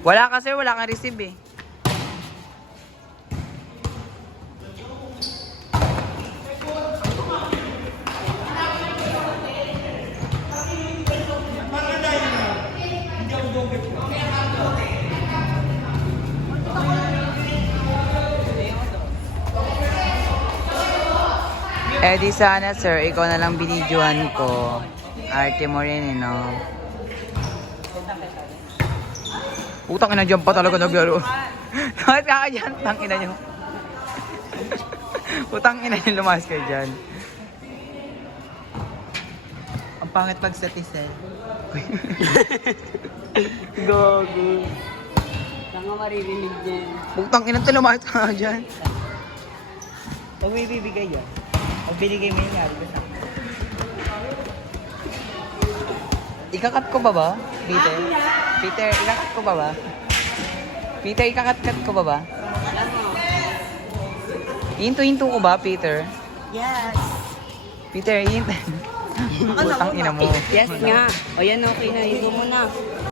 Wala kasi, wala kang receive eh. Eh di sana sir, ikaw na lang binidyohan ko. Arte mo rin eh, no? Utang ina dyan pa talaga naglaro. Bakit ka dyan? Utang ina nyo. Utang ina nyo, lumas kayo dyan. Ang pangit pag satisay. Gago. Saan nga maririnig niya? Utang ina to, lumas ka dyan. Pag may bibigay yan, pag binigay mo yung yari ko sa Ikakat ko ba ba, Peter? Peter, ikakat ko ba ba? Peter, ikakat-kat ko ba ba? Hinto-hinto ko ba, Peter? Yes! Peter, hinto. Utang ina mo. Yes nga. O yan, okay na. Hinto mo na.